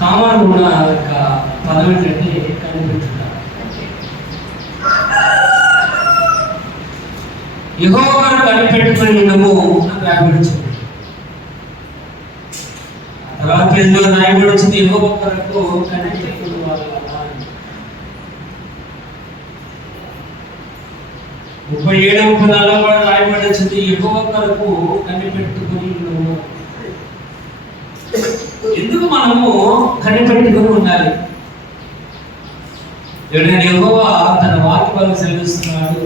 Common ఉన్న యొక్క పదం ఏంటంటే కనిపెట్టుట. యెహోవాను కనిపెట్టుకుని ఉండము అని రాయబడింది. తర్వాత పేజీలో రాయబడి వచ్చింది యెహోవా కొరకు కనిపెట్టుకుని వాళ్ళ 37-34 కూడా రాయబడి వచ్చింది యెహోవా కొరకు కనిపెట్టుకుని ఉండము. ఎందుకు మనము కనిపెట్టుకుని ఉండాలి? ఎవరైనా యెహోవా తన వాక్యాలను సెలవిస్తున్నాడు,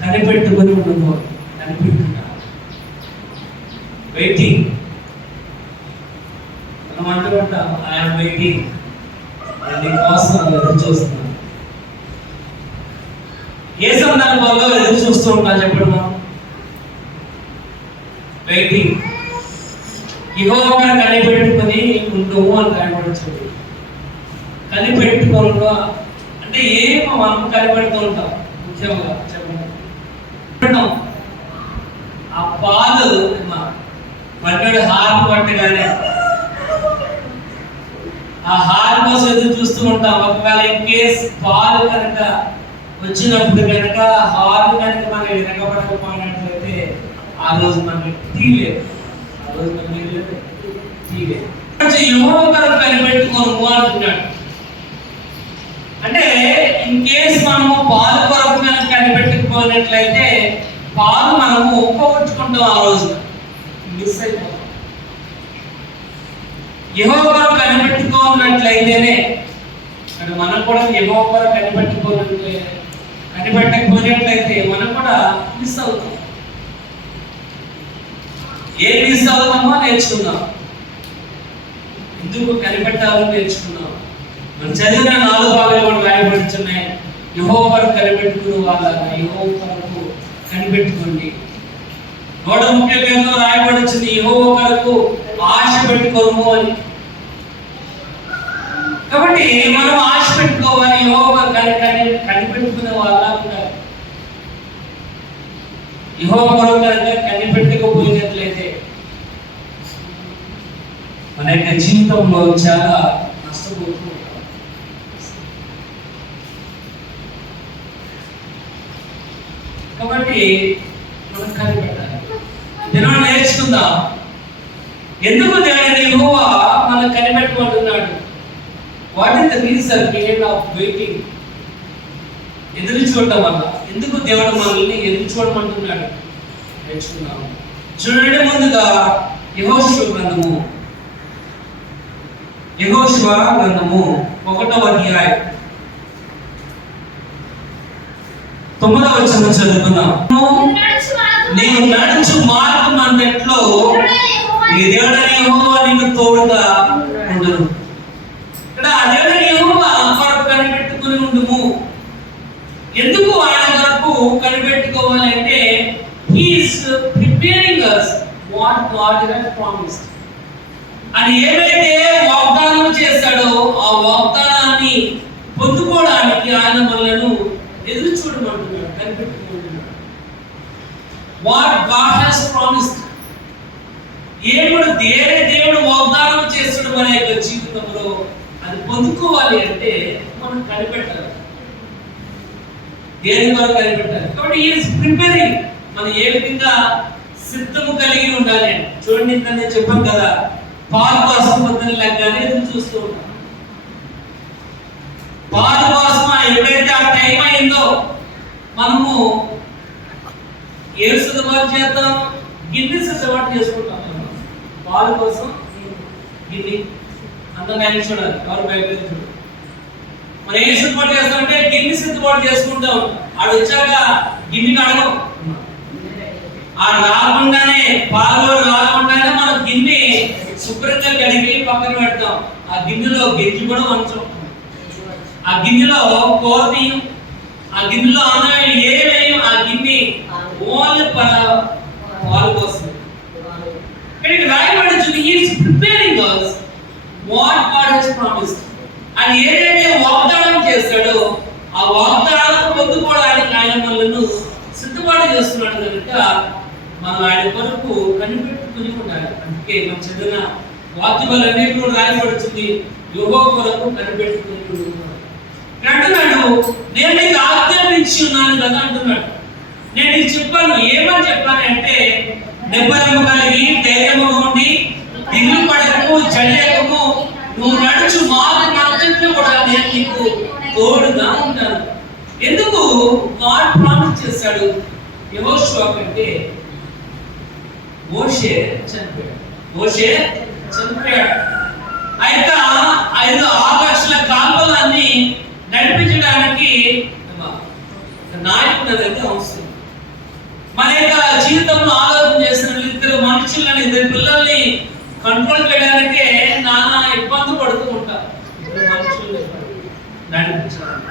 కనిపెట్టుకుని ఉండము. కనిపెట్టుకున్నాడు, వెయిటింగ్. మనం అంటూ ఉంటాం, ఐఎమ్ వెయిటింగ్, నీ కోసం ఎదురు చూస్తున్నాను. ఏ సందర్భాల్లో ఎదురు చూస్తూ ఉంటాను చెప్పండి? మనం వెయిటింగ్. యెహోవాను కనిపెట్టుకుని ఉండము అని రాయబడుతుంది. కనిపెట్టుకోవడం అంటే ఏమో మనం కనిపెడుతూ ఉంటాం. ముఖ్యంగా చెప్పండి, ఆ పాలు పన్నెడు హార్పు పట్టగానే ఆ హార్ కోసం ఎదురు చూస్తూ ఉంటాం. ఒకవేళ ఇన్ కేస్ పాలు కనుక వచ్చినప్పుడు కనుక హార్ట్ కనుక మనకి వినకపడకపోయినట్లయితే ఆ రోజు మనకి టీ లేదు. యెహోవా కొరకు కనిపెట్టుకోను అంటున్నాడు. అంటే ఇన్ కేస్ మనము పాలు కొరకు కనుక కనిపెట్టుకోనట్లయితే పాలు మనము పోగొట్టుకుంటాం, ఆ రోజు మిస్ అయిపోతాం. యెహోవా కొరకు కనిపెట్టుకోనట్లయితేనే మనం కూడా యెహోవా కొరకు కనిపెట్టకపోయినట్లయితే మనం కూడా మిస్ అవుతాం. ఏం మిస్ అవుతామో నేర్చుకుందాం. ఎందుకు కనిపెట్టాలని నేర్చుకుందాం. మనం చదివిన 4 భాగాలు కూడా రాయబడుతున్నాయి. యెహోవా కొరకు కనిపెట్టుకుని వాళ్ళ యెహోవా కొరకు కనిపెట్టుకోండి. 135లో రాయబడుతుంది యెహోవా కొరకు ఆశ పెట్టుకోము అని. కాబట్టి మనం ఆశ పెట్టుకోవాలి, యెహోవా కనిపెట్టుకునే వాళ్ళ ఉండాలి. యెహోవా కొరకు కనిపెట్టుకోపోయినట్లయితే మన యొక్క జీవితంలో చాలా నష్టపోతూ ఉంటాం. కాబట్టి మనం కనిపెట్టాలి. దినం నేర్చుకుందాం. ఎందుకు దేవుడు యెహోవా మనం కనిపెట్టుకుంటున్నాడు? What is the reason behind of waiting? ఎదురు చూడటం వల్ల ఎందుకు దేవుడు మనల్ని ఎదురు చూడమంటున్నాడు? నేర్చుకుందాం. చూడండి, ముందుగా యెహోషువ గ్రంథము 1వ అధ్యాయం 9వ వచనం చదువుకుందాం. నీవు నడుచు మార్గం అంతట్లో నీ దేవుడైన యెహోవా నీకు తోడుగా ఉండును. ఇక్కడ దేవుడైన యెహోవా కొరకు కనిపెట్టుకుని ఉండుము. ఎందుకు ఆయన కొరకు కనిపెట్టుకోవాలి అంటే he is preparing us what God has promised. అని ఏదైతే వాగ్దానం చేశాడో ఆ వాగ్దానాన్ని పొందుకోవడానికి ఆయన మనలను ఎదురు చూడమంటున్నాడు, కనిపెట్టుకుంటున్నాడు. what God has promised. దేవుడు వాగ్దానం చేస్తాడు మన యొక్క జీవితంలో, అది పొందుకోవాలి అంటే మనం కనిపెట్టాలి. దేని ద్వారా కనిపెట్టాలి? కాబట్టి he is preparing. మనం ఏ విధంగా సిద్ధము కలిగి ఉండాలి అని చూడండి. నేను చెప్పాను కదా, పాలు కోసం పొద్దున లెక్కనే ఎదురు చూస్తూ ఉంటాం. పాలు కోసం ఎప్పుడైతే ఆ టైం అయిందో మనము ఏం సిద్ధపాటు చేద్దాం? గిన్నె సిద్ధపాటు చేసుకుంటాం. పాలు కోసం గిన్నె అందరూ చూడాలి, ఎవరు బయట చూడాలి. మనం ఏం సిద్ధపాటు చేస్తామంటే గిన్నె సిద్ధపాటు చేసుకుంటాం. ఆడు వచ్చాక గిన్నెకి అడగం. ఆ రాకుండానే పాలు రాకుండానే మనం గిన్నె శుభ్రంగా కడిగి పక్కన పెడతాం. ఆ గిన్నెలో గెజ్జి కూడా వంచం. ఆ గిన్నెలో కూర తీయం. ఆ గిన్నెలో అన్నం ఏమేయం. ఆ గిన్నె ఓన్లీ పాలు కోసం. ఇక్కడికి రాయబడుతుంది he is preparing us what God has promised. అని ఏదైతే వాగ్దానం చేస్తాడో ఆ వాగ్దానాలను పొందుకోవడానికి ఆయన మనల్ని సిద్ధపాటు చేస్తున్నాడు కనుక మనం ఆయన కొరకు కనిపెట్టుకుని ఉండాలి. అందుకే మనం చదివిన వాక్యాలన్నిటి కూడా రాయబడుతుంది యెహోవా కొరకు కనిపెట్టుకుని అంటున్నాడు. నేను నీకు ఆజ్ఞాపించి ఉన్నాను కదా అంటున్నాడు. నేను నీకు చెప్పాను, ఏమని చెప్పాను అంటే, నిబ్బరము కలిగి ధైర్యముగా ఉండి దిగులు పడకము జడియకము, నువ్వు నడుచు మార్గం అంతట్లో కూడా నేను నీకు తోడుగా ఉంటాను. ఎందుకు గాడ్ ప్రామిస్ చేశాడు యెహోషువ కంటే? మోషే చనిపోయాడు. అయితే 6 లక్షల కాల్వలాన్ని నడిపించడానికి నాయకుడు అనేది అవసరం. మన యొక్క జీవితంలో ఆలోచన చేసిన 2 మనుషులని 2 పిల్లల్ని కంట్రోల్ చేయడానికే నానా ఇబ్బంది పడుతూ ఉంటారు. 2 మనుషులు నడిపించడానికి,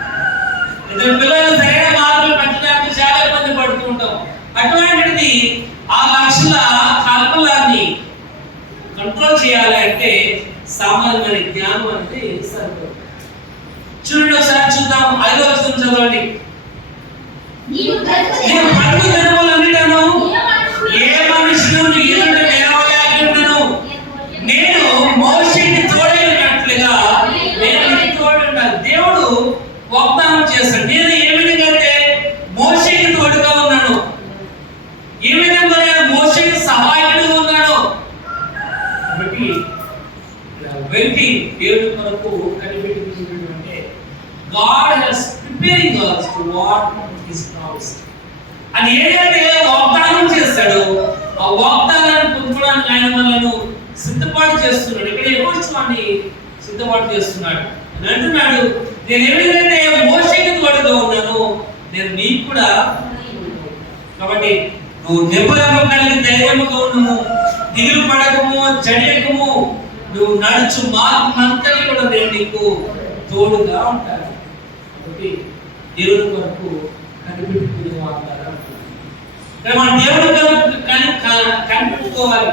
2 పిల్లలు సరైన మార్గంలో పెట్టడానికి చాలా ఇబ్బంది పడుతూ ఉంటాం. అటువంటిది 6 లక్షల కాల్వలాన్ని కంట్రోల్ చేయాలి అంటే సామాన్యమైన జ్ఞానం అంటే సరిపోదు. చూడండి, ఒకసారి చూద్దాం. 5వ వచనం చదవండి. నేను పరుగు తెరవాలన్నిటను ఏ మనుషులను ఎదుట నిలవలేకుండాను, నేను మోషేకి తోడైనట్లుగా నేను నీకు తోడుండాలి. దేవుడు వాగ్దానం చేస్తాడు. నేను ఏ విధంగా అయితే మోషేకి తోడుగా ఉన్నాను, ఏ విధంగా నేను మోషేకి సహాయకుడిగా ఉన్నాను. కాబట్టి వెయిటింగ్ దేవుడి కొరకు కనిపెట్టుకుంటే God has preparing us to what is promised. అని ఏదైతే వాగ్దానం చేస్తాడో ఆ వాగ్దానాన్ని పొందడానికి ఆయన మనల్ని సిద్ధపాటు చేస్తున్నాడు. ఇక్కడ యెహోషువని సిద్ధపాటు చేస్తున్నాడు అని అంటున్నాడు. నేను ఏదైతే మోషేకి తోడుగా ఉన్నానో నేను నీకు కూడా. కాబట్టి నువ్వు నిబ్బరము కలిగి ధైర్యముగా ఉన్నాము, దిగులు పడకము జడియకము, నువ్వు నడుచు మార్గం అంతటి కూడా నేను నీకు తోడుగా ఉంటాను. కాబట్టి దేవుడి కొరకు కనిపెట్టుకునే వాగ్దానం. మనం దేవుడి కొరకు కనిపెట్టుకోవాలి.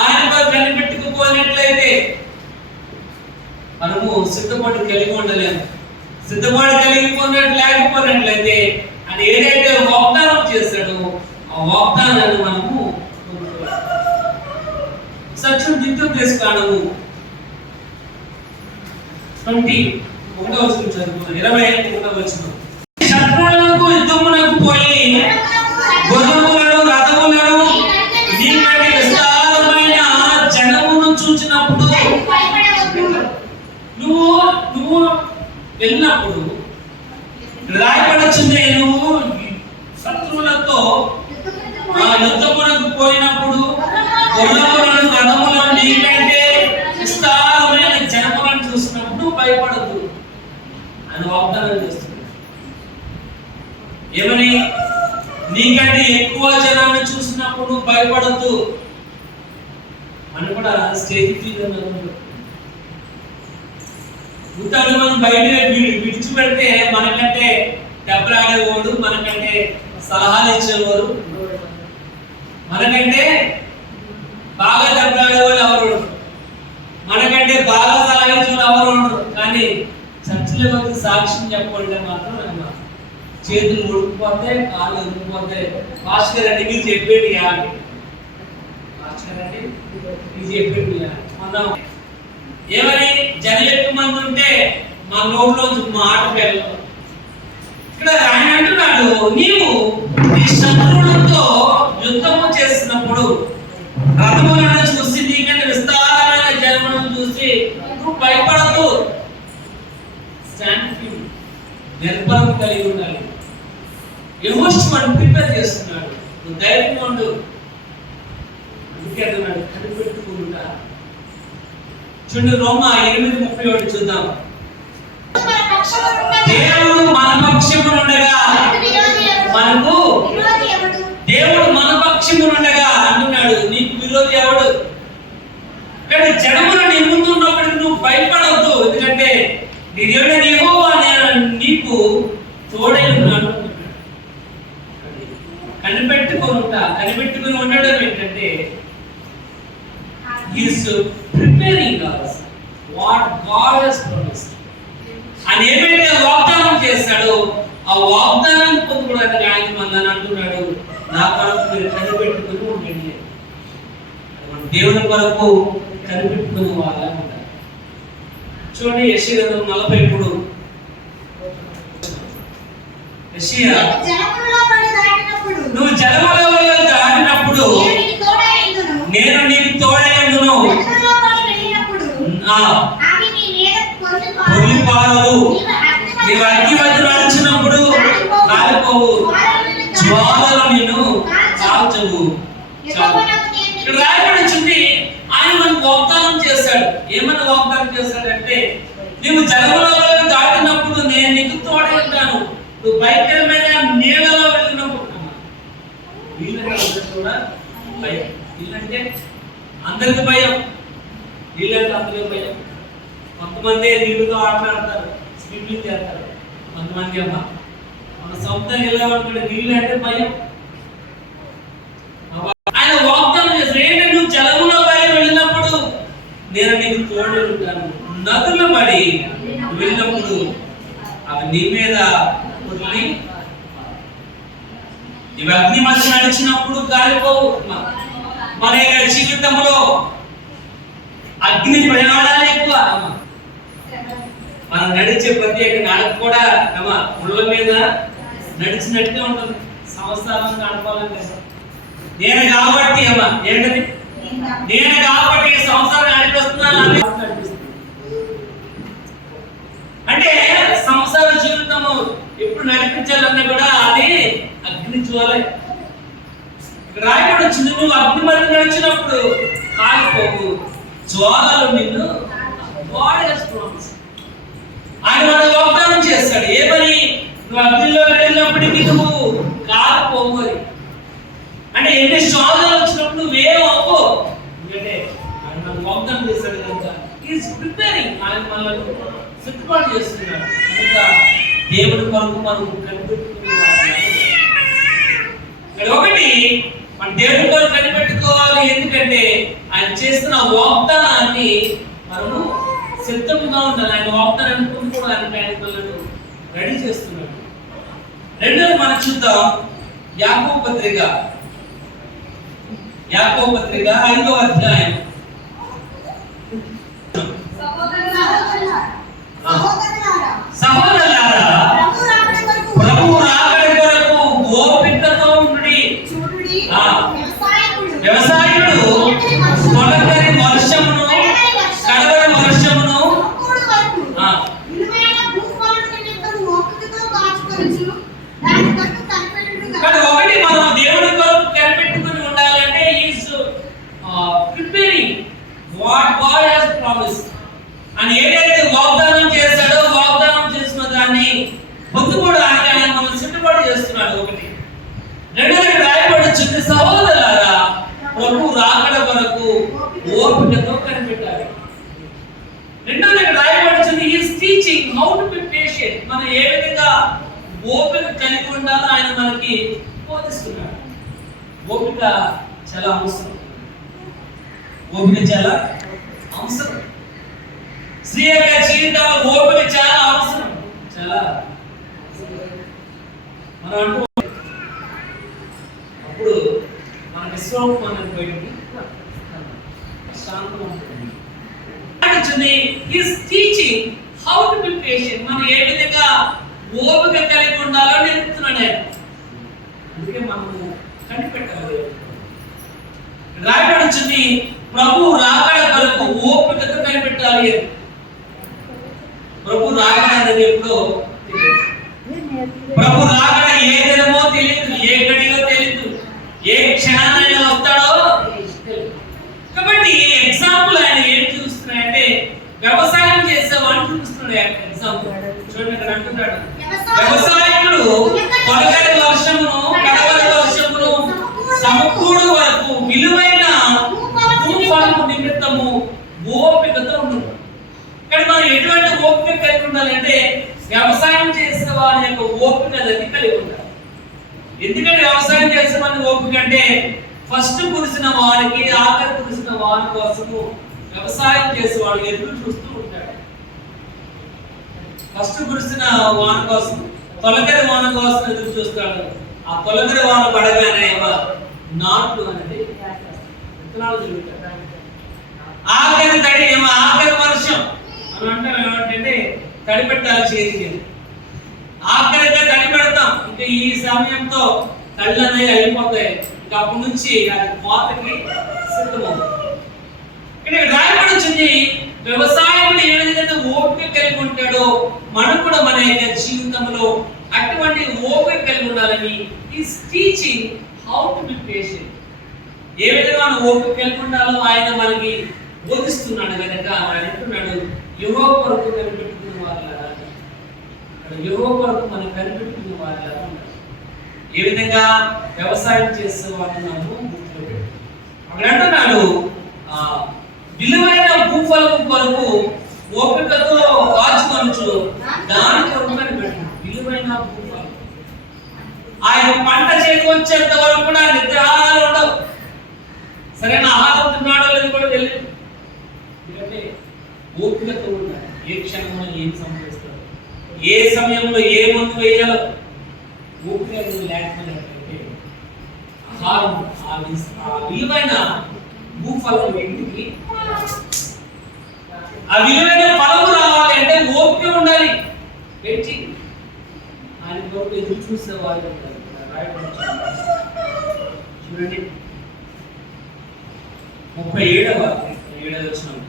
ఆయన కొరకు కనిపెట్టుకోనట్లయితే మనము సిద్ధపాటు కలిగి ఉండలేము. సిద్ధపాటు లేకపోయినట్లయితే ఆయన ఏదైతే వాగ్దానం చేస్తాడో ఆ వాగ్దానాన్ని మనము సత్యం దిద్దు తీసుకాడము. 21వ వచనం చదువుకుందాం. 21వ వచనం. శత్రువులకు యుద్ధమునకు పోయి గుర్రములను రథములను నీకంటే విస్తారమైన జనమును చూచినప్పుడు నువ్వు వెళ్ళినప్పుడు రాయబడుచుంది. నువ్వు శత్రువులతో యుద్ధమునకు పోయినప్పుడు గుర్రములను రథములను నీకంటే విస్తారమైన జనములను చూసినప్పుడు భయపడద్దు అని వాగ్దానం చేస్తున్నాడు. ఏమని? నీకంటే ఎక్కువ జనాన్ని చూసినప్పుడు భయపడద్దు అని కూడా స్టేజ్ ఉత్తరాలు మనం బయట విడిచిపెడితే మనకంటే దెబ్బలాడేవాడు, మనకంటే సలహాలు ఇచ్చేవారు, మనకంటే బాగా దెబ్బలాడేవాళ్ళు ఎవరు, మనకంటే బాగా సలహా ఇచ్చేవాళ్ళు ఎవరు ఉండరు. కానీ చర్చలో వచ్చి సాక్ష్యం చెప్పాలంటే మాత్రం చేతులు ఉడికిపోతే, కాళ్ళు ఉడికిపోతే, భాస్కర్ అండి మీరు చెప్పేది యాలి, భాస్కర్ అండి మీరు చెప్పేది యాలి. మనం ఏమని జనం ఎక్కువ మంది ఉంటే మా నోట్లోంచి మాట వెళ్ళదు. ఇక్కడ ఆయన అంటున్నాడు, నీవు నీ శత్రువులతో యుద్ధము చేసినప్పుడు రథములను చూసి నీకంటే విస్తారమైన జనములను చూసి నువ్వు భయపడద్దు. నిర్భరం కలిగి ఉండాలి. యెహోషువను ప్రిపేర్ చేస్తున్నాడు. నువ్వు ధైర్యంగా ఉండు. అందుకే అంటున్నాడు కనిపెట్టుకుంటా. చూడండి రోమా 8:31 చూద్దాం. దేవుడు మన పక్షమునుండగా మనకు దేవుడు మన పక్షమునుండగా అంటున్నాడు నీకు విరోధి ఎవడు? కానీ జనములు నీ ముందు ఉన్నప్పుడు నువ్వు భయపడవద్దు. ఎందుకంటే నీ దేవుడు యెహోవా నీకు తోడై ఉన్నాడు. కనిపెట్టుకుని ఉండడం ఏంటంటే He's preparing us what God has promised. అని ఏమైతే వాగ్దానం చేస్తాడో ఆ వాగ్దానాన్ని పొందుకోవడానికి ఆయన మనల్ని అంటున్నాడు, నా కొరకు మీరు కనిపెట్టుకుని ఉండండి. దేవుని కొరకు కనిపెట్టుకుని వాళ్ళ ఉంటారు. చూడండి యెషయా 43. యెషయా, నువ్వు జలములలో దాటినప్పుడు నేను నీకు తోడైయుండును, పొర్లిపారదు, నీవు అగ్ని మధ్య నడిచినప్పుడు కాలిపోవు, జ్వాలలు నిన్ను కాల్చవు. ఇక్కడ రాయబడి వచ్చింది, ఆయన మనకు వాగ్దానం చేశాడు. ఏమన్నా వాగ్దానం చేశాడంటే, నీవు జలములలో దాటినప్పుడు నేను నీకు తోడై ఉంటాను, నువ్వు భయంకరమైన నీళ్ళలో వెళ్ళినప్పుడు. కూడా భయం. నీళ్ళంటే అందరికి భయం, నీళ్ళంటే అందరికి భయం. కొంతమంది నీళ్ళతో ఆటలాడతారు, స్విమ్మింగ్ చేస్తారు. కొంతమంది అమ్మ మన సొంతంగా వెళ్ళాలనుకుంటే నీళ్ళు అంటే భయం. ఆయన వాగ్దానం చేస్తారు, ఏంటంటే నువ్వు జలములో పడి వెళ్ళినప్పుడు నేను నీకు తోడు ఉంటాను, నదులు పడి వెళ్ళినప్పుడు అవి నీ మీద వదిలి, నీవు అగ్ని మధ్య నడిచినప్పుడు కాలిపోవు. మన యొక్క జీవితంలో అగ్ని ప్రయాణాలు ఎక్కువ. మనం నడిచే ప్రతి ఒక్క నడక కూడా ముళ్ళ మీద నడిచినట్టే ఉంటుంది. సంవత్సరాలను నడపాలని నేను కాబట్టి ఏంటది, నేను కాబట్టి సంవత్సరాలు నడిపిస్తున్నాను అంటే సంసార జీవితము ఎప్పుడు నడిపించాలన్నా కూడా అది అగ్ని జ్వాలే. రాయబడి వచ్చింది, నువ్వు అగ్ని మధ్య నడిచినప్పుడు కాలిపోవు, జ్వాలలు నిన్ను వాడేస్తున్నావు. ఆయన మన వాగ్దానం చేస్తాడు, ఏమని, నువ్వు అగ్నిలో వెళ్ళినప్పటికీ నువ్వు కాలిపోవు అని. అంటే ఎన్ని జ్వాలలు వచ్చినప్పుడు నువ్వేం అవ్వు, ఎందుకంటే ఆయన మన వాగ్దానం చేస్తాడు కనుక ఈజ్ ప్రిపేరింగ్. ఆయన మనల్ని సిద్ధపాటు చేస్తున్నాడు కనుక దేవుడి కొరకు మనం కనిపెట్టుకునే ఒకటి మన దేవుడి కొరకు కనిపెట్టుకోవాలి. ఎందుకంటే ఆయన చేస్తున్న వాగ్దానాన్ని మనము సిద్ధంగా ఉండాలి. ఆయన వాగ్దానాన్ని పొందుకోవడానికి ఆయన పిల్లలు రెడీ చేస్తున్నాడు. రెండోది మనం చూద్దాం, యాకోబు పత్రిక 5వ అధ్యాయం. సహోదరులారా, ప్రభువు రాకడ కొరకు ఓపికతో ఉండుడి. వ్యవసాయుడు తొలకరి వర్షమును కడవరి వర్షమును ఒకటి మనం దేవుడి కొరకు కనిపెట్టుకుని ఉండాలంటే is preparing what God has promised. అని ఏదైతే వాగ్దానం చేశాడో వాగ్దానం చేసిన దాన్ని పొందుకోవడానికి ఆయన మనం సిద్ధపాటు చేస్తున్నాడు. ఒకటి. రెండోది రాయబడి వచ్చింది, సహోదరులారా, ప్రభు రాకడ వరకు ఓపికతో కనిపెట్టాలి. రెండోది రాయబడి వచ్చింది, is teaching how to be patient. మనం ఏ విధంగా ఓపిక కలిగి ఉండాలో ఆయన మనకి బోధిస్తున్నాడు. ఓపిక చాలా అవసరం. ఓపిక చాలా అవసరం. స్త్రీ యొక్క జీవితంలో ఓపిక చాలా అవసరం. చాలా మనం అంటూ అప్పుడు మన విశ్వాసం అనేది బయటకి శాంతం ఉంటుంది. His teaching how to be patient. మనం ఏ విధంగా ఓపిక కలిగి ఉండాలో నేర్పుతున్నాడు ఆయన. అందుకే మనము కనిపెట్టాలి. రాయబడి వచ్చింది, ప్రభు రాకడ కొరకు ఓపికతో కనిపెట్టాలి. ప్రభు రాకడ అనేది ఎప్పుడో తెలియదు. ప్రభు రాకడ ఏ దినమో తెలియదు, ఏ గడిలో తెలియదు, ఏ క్షణాన్ని వస్తాడో తెలియదు. కాబట్టి ఎగ్జాంపుల్ ఆయన ఏం చూస్తున్నాడంటే, వ్యవసాయం చేసేవాడిని చూస్తున్నాడు. ఎగ్జాంపుల్ చూడండి, ఇక్కడ అంటున్నాడు, వ్యవసాయకుడు తొలకరి వర్షమును కడవరి వర్షమును సమకూడు వరకు విలువైన భూఫలము నిమిత్తము ఓపికతో ఉండదు. కానీ మనం ఎటువంటి ఓపిక కలిగి ఉండాలంటే, వ్యవసాయం చేసే వారి యొక్క ఓపిక అనేది కలిగి ఉండాలి. ఎందుకంటే వ్యవసాయం చేసే వారి ఓపిక అంటే, ఫస్ట్ కురిసిన వారికి ఆఖరి కురిసిన వారి కోసము వ్యవసాయం చేసే వాళ్ళు ఎదురు చూస్తూ ఉంటాడు. ఫస్ట్ కురిసిన వాన కోసం, తొలకరి వాన కోసం ఎదురు చూస్తాడు. ఆ తొలకరి వాన పడగానే నాట్లు అనేది విత్తనాలు జరుగుతాయి. ఆఖరి తడి ఆఖరి వర్షం అని అంటే తడిపెట్టాలి చేతికి. ఆఖరిగా తడిపెడతాం, ఇంకా ఈ సమయంతో కళ్ళు అనేవి అయిపోతాయి, ఇంకా అప్పటి నుంచి అది కోతకి సిద్ధమవుతుంది. ఇక్కడ రాయబడి వచ్చింది, వ్యవసాయకుడు ఏ విధంగా ఓపిక కలిగి ఉంటాడో మనం కూడా మన యొక్క జీవితంలో అటువంటి ఓపిక కలిగి ఉండాలని is teaching how to be patient. ఏ విధంగా మనం ఓపిక కలిగి ఉండాలో ఆయన మనకి బోధిస్తున్నాడు కనుక ఆయన అంటున్నాడు, యెహోవా కొరకు కనిపెట్టుకున్న వారులారా, యెహోవా కొరకు మనం కనిపెట్టుకున్న వారులారా. ఏ విధంగా వ్యవసాయం చేసే వాళ్ళను గుర్తులో పెట్టు. అక్కడ అంటున్నాడు, విలువైన భూఫలం కొరకు ఓపికతో కాచుకొనుచు దాని కొరకు కనిపెట్టు. విలువైన భూఫలం, ఆయన పంట చేతికి వచ్చేంత వరకు కూడా నిద్రాహారాలు ఉండవు. సరైన ఆహారం తిన్నాడో లేదో కూడా తెలియదు. ఎందుకంటే ఓపికతో ఉండాలి. ఏ క్షణంలో ఏం సంభవిస్తారు, ఏ సమయంలో ఏ మందు వేయాలో ఓపిక లేకపోయినట్లయితే ఆహారం ఆ విలువైన భూఫలం ఇంటికి, ఆ విలువైన ఫలము రావాలి అంటే ఓపిక ఉండాలి. వెయిటింగ్, ఆయన కొరకు ఎదురు చూసేవాళ్ళు ఉంటారు. చూడండి 37వ వచనం,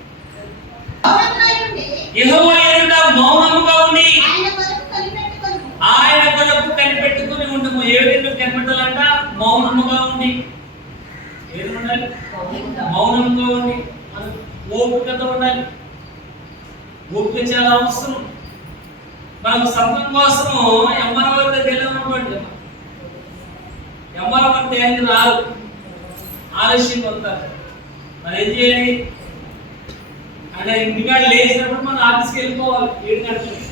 యెహోవా ఎదుట మౌనముగా ఉండి ఆయన కొరకు కనిపెట్టుకుని ఉండము. ఏ విధంగా కనిపెట్టాలంట? మౌనముగా ఉండి. ఏది ఉండాలి? మౌనంగా ఉండి ఓపికతో ఉండాలి. ఓపిక చాలా అవసరం. మనకు సత్వం కోసము ఎంఆర్ఓ తెలియదు, ఎంఆర్ఓ టైంకి రాదు, ఆలస్యంగా వస్తారు. మరి ఏం చేయాలి? ఆయన ఇంటికాడ లేచినప్పుడు మనం ఆఫీస్కి వెళ్ళిపోవాలి 7 గంటలకి.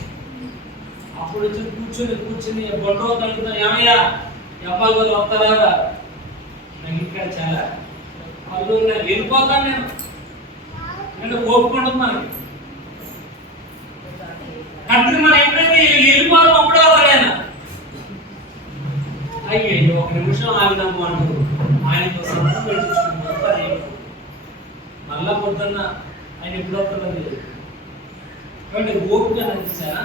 అప్పుడు వచ్చి కూర్చొని బొట్టో కలుగుతాం, ఏమయ్యా ఎంఆర్ఓ గారు వస్తారా? నాకు ఇక్కడ చాలా పనులు ఉన్నాయి, వెళ్ళిపోతాను నేను. ఎందుకంటే ఓపుకుంటుంది మనకి. కరెక్ట్గా మనం ఎప్పుడైతే వెళ్ళిపోతాం అప్పుడే వస్తాడైనా. అయ్యో 1 నిమిషం ఆగినాము అంటూ ఆయనతో సమయం పెట్టించుకుంటాం. మళ్ళా పొద్దున్న ఆయన ఎప్పుడు వస్తాడో లేదు. కాబట్టి ఓపిక నచ్చారా?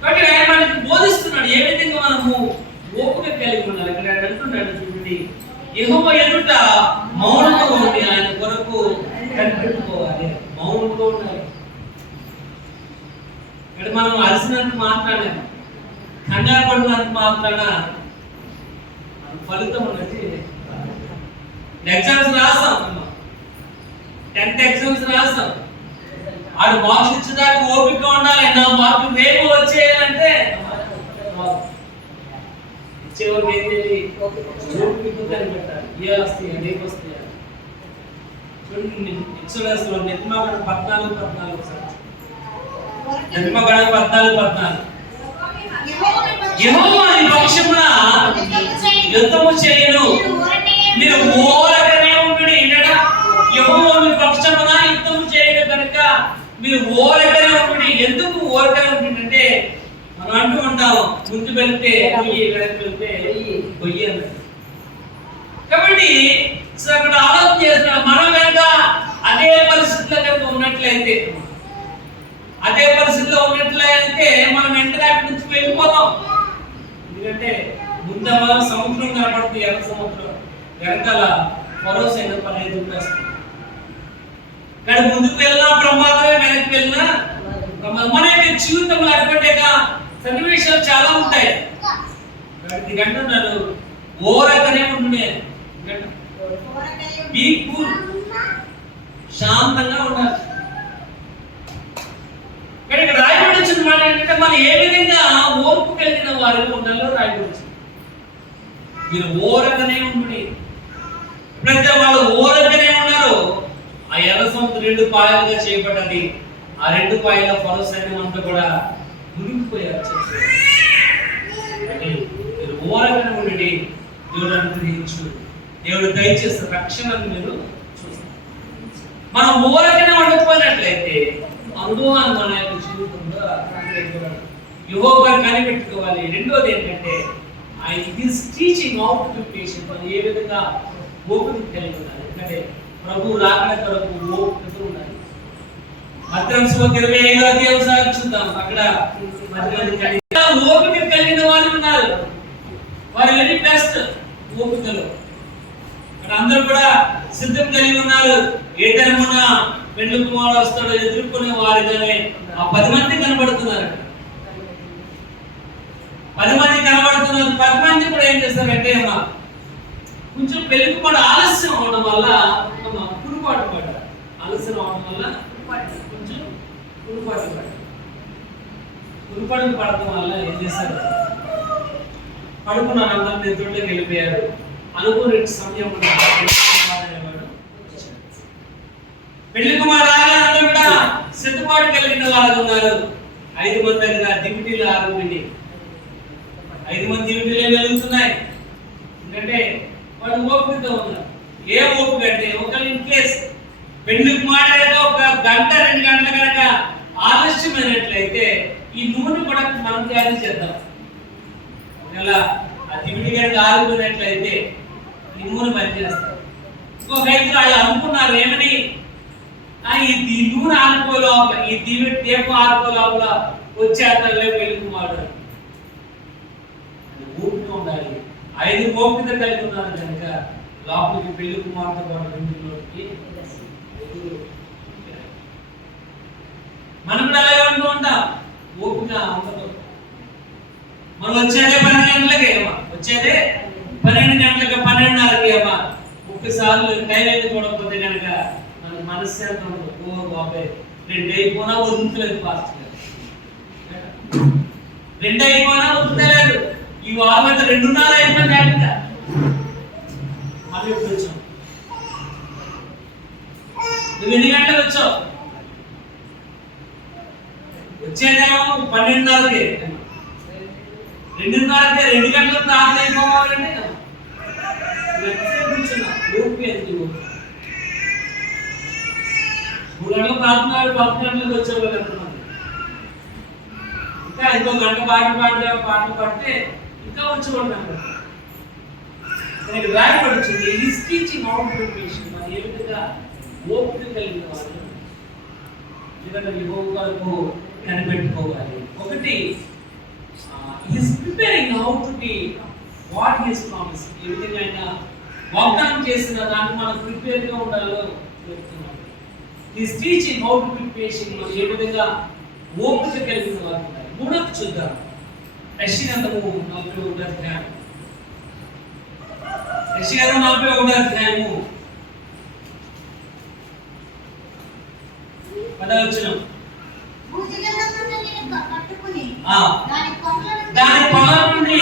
కాబట్టి ఆయన మనకి బోధిస్తున్నాడు ఏ విధంగా మనము ఓపిక కలిగి ఉండాలి. ఇక్కడ ఆయన అంటున్నాడు, చూడండి, యెహోవా ఎదుట మౌనంగా ఉండి ఆయన కొరకు కనిపెట్టుకోవాలి. మౌనంగా ఉండాలి. ఇక్కడ మనం అలసినంత మాట్లాడాము, కంగారు పడినంత మాట్లాడ ఫలితం ఉన్నది. ఎగ్జామ్స్ రాస్తాం, 10th ఎగ్జామ్స్ రాస్తాం, ఆడు మార్క్స్ ఇచ్చేదాకా ఓపిక ఉండాలి. నా మార్కులు రేపు వచ్చేయాలంటే ఇచ్చేవారు ఏం తెలియదు, ఓపిక కనిపెట్టాలి. ఏ వస్తాయి రేపు వస్తాయి. చూడండి, ఎక్సోడస్లో నిర్మాణం 14 నిర్మగడం 14 యెహోవా నీ పక్షమున యుద్ధము చేయను, మీరు ఓరకనే ఉండుడి. ఏంటంటే యెహోవా మీ పక్షమున యుద్ధము చేయను కనుక మీరు ఓరకనే ఉండుడి. ఎందుకు ఓరకనే ఉంటుందంటే మనం అంటూ ఉంటాము, ముందు వెళ్తే పొయ్యి, వెనక్కి వెళ్తే పొయ్యి అన్నది. కాబట్టి అక్కడ ఆలోచన చేస్తున్నాడు, మనం కనుక అదే పరిస్థితిలో కనుక ఉన్నట్లయితే, అదే పరిస్థితిలో ఉన్నట్లయితే మనం వెంటనే అక్కడి నుంచి వెళ్ళిపోతాం. ఎందుకంటే ముందు సముద్రం కనపడుతుంది, ఎర్ర సముద్రం, వెనకాల భరోసైన పని చూపేస్తుంది. కానీ ముందుకు వెళ్ళినా ప్రమాదమే, వెనక్కి వెళ్ళినా ప్రమాదం. మన యొక్క జీవితంలో అటువంటి సన్నివేశాలు చాలా ఉంటాయి. ఇది అంటున్నాడు, ఓరకనే ఉంటుండే, బీ కూల్, శాంతంగా ఉండాలి. కానీ ఇక్కడ రాయబడి వచ్చిన మాట ఏంటంటే మనం ఏ విధంగా ఓర్పు కలిగిన వారిలో ఉండాలో రాయబడి వచ్చింది. మీరు ఓరకనే ఉండి, ఎప్పుడైతే వాళ్ళు ఓరకనే ఉన్నారో ఆ ఎర్ర సముద్రం 2 పాయలుగా చేయబడ్డది. ఆ 2 పాయల ఫరో సైన్యం అంతా కూడా మునిగిపోయారు. మీరు ఓరకనే ఉండి దేవుడు అనుగ్రహించు, దేవుడు దయచేస్తే రక్షణను మీరు చూస్తారు. మనం ఓరకనే ఉండకపోయినట్లయితే అనుభవాన్ని మన యొక్క జీవితంలో యెహోవా కనిపెట్టుకోవాలి. రెండోది ఏంటంటే ఆయన is teaching how to be patient. మనం ఏ విధంగా ఓపిక కలిగి ఉండాలి. ఎందుకంటే ప్రభు రాకడ కొరకు ఓపికతో ఉండాలి. మత్తయి సువార్త 25వ అధ్యాయం సారి చూద్దాం. అక్కడ ఓపిక కలిగిన వారు ఉన్నారు. వారు వెరీ బెస్ట్ ఓపికలో. అక్కడ అందరూ కూడా సిద్ధం కలిగి ఉన్నారు. ఏ టైమున పెళ్లి కుమారుడు వస్తాడో ఎదుర్కొనే వారిగానే ఆ 10 మంది కనబడుతున్నారు. 10 మంది కనబడుతున్నారు. 10 మంది కూడా ఏం చేస్తారంటే అమ్మా కొంచెం పెళ్లి కుమారుడు ఆలస్యం అవడం వల్ల కురుపాటు పడ్డారు. ఆలస్యం అవడం వల్ల కొంచెం కురుపాటు పడటం వల్ల ఏం చేశారు, పడుకున్న అందరూ నిద్రలోకి వెళ్ళిపోయారు. అనుకునే సమయం పెళ్లి కుమారుడు అందరూ కూడా సిద్ధపాటు కలిగిన వాళ్ళు ఉన్నారు. 5 మంది దగ్గర దివిటీలు ఆరంభించి 5 మంది దివిటీలు వెలుగుతున్నాయి. ఎందుకంటే వాడు ఓపికతో ఉన్నారు. ఏ ఓపిక అంటే ఒకళ్ళు ఇన్ కేస్ పెళ్లి కుమారుడు ఒక గంట 2 గంటల కనుక ఆలస్యమైనట్లయితే ఈ నూనె కూడా మనం తయారు చేద్దాం. ఒకవేళ ఆ దివిటి కనుక ఆరిపోయినట్లయితే ఈ నూనె పనిచేస్తాం. ఇంకొక రైతులు అనుకున్నారు ఏమని, ఈ నూనె ఆరిపో లోపల, ఈ దీపం ఆరిపో లోపల వచ్చేస్తారులే పెళ్లి కుమారుడు. ఓపిక ఉండాలి. 5 ఓపిక కలిగి ఉన్నారు కనుక లోపలికి పెళ్లి కుమారుతో పాటు ఇంటిలోకి మనం కూడా అలాగే ఉంటూ ఉంటాం. ఓపిక ఉండదు. మనం వచ్చేదే 12 గంటలకి అమ్మా, వచ్చేదే 12 గంటలకి 12:30కి అమ్మా. ఒక్కసార్లు టైం అయితే చూడకపోతే కనుక మనకి మనశ్శాంతి ఉండదు. ఓ బాబాయ్ 2 అయిపోయినా వదులుతలేదు ఫాస్ట్ గా, 2 అయిపోయినా వదులుతలేదు. ఈ వారం అయితే 2:30 అయిపోయింది అంట. మళ్ళీ ఎప్పుడు వచ్చావు? నువ్వు ఎన్ని గంటలకు వచ్చావు? వచ్చేదేమో 12:30కి, 2:30కి 2 గంటలకు ప్రార్థన అయిపోవాలంటే ఓపిక ఎంత? 3 గంటలకు ప్రార్థన 10 గంటలకు వచ్చేవాళ్ళు ఎంతమంది? ఇంకా ఇంకో గంట పాటలు పాడితే ఇంకా వచ్చేవాళ్ళు. రాయబడుతుంది is teaching how to be patient. మరి ఏ విధంగా ఓపిక కలిగిన వాళ్ళు ఏదైనా యెహోవాకు కనిపెట్టుకోవాలి. ఒకటి is preparing how to be what he has promise. ఏ విధంగా ఆయన వాగ్దానం చేసిన దాన్ని మనం ప్రిపేర్ గా ఉండాలో చెప్తున్నాడు. Is teaching how to be patient. మరి ఏ విధంగా ఓపిక కలిగిన వాళ్ళు ఉండాలి. మూడోది చూద్దాం. యెషయా గ్రంథము 41వ అధ్యాయం. యెషయా గ్రంథం 41వ అధ్యాయము 10వ వచనం. దాని పొల నుండి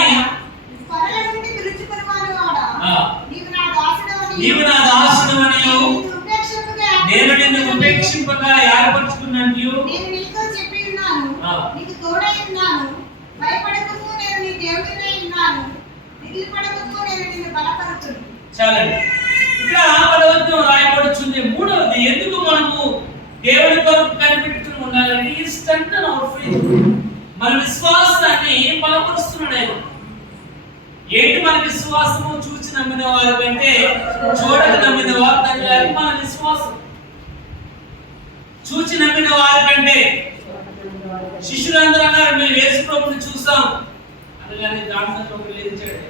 నీవు నా దాసుడవనియు నేను నిన్ను ఉపేక్షింపక ఏర్పరచుకున్నాను. నీకు తోడై ఉన్నాను, భయపడకుము, నేను నీ దేవుడినై ఉన్నాను, దిగులుపడకుము, నేను నిన్ను బలపరచును. చాలండి. ఇక్కడ 10వ రాయబడుతుంది. మూడవది, ఎందుకు మనము దేవుని కొరకు కనిపెట్టుకుని ఉండాలంటే ఈ స్ట్రెంగ్తెన్ అవర్ ఫెయిత్. మన విశ్వాసాన్ని బలపరుస్తున్నాడు ఆయన. ఏంటి మన విశ్వాసము? చూచి నమ్మిన వారి కంటే చూడక నమ్మిన వారు తగ్గాలి. మన విశ్వాసం చూచి నమ్మిన వారి కంటే. శిష్యులందరూ అన్నారు మేము యేసు ప్రభువుని చూసాం అనగానే దాంట్లో లేచాడు.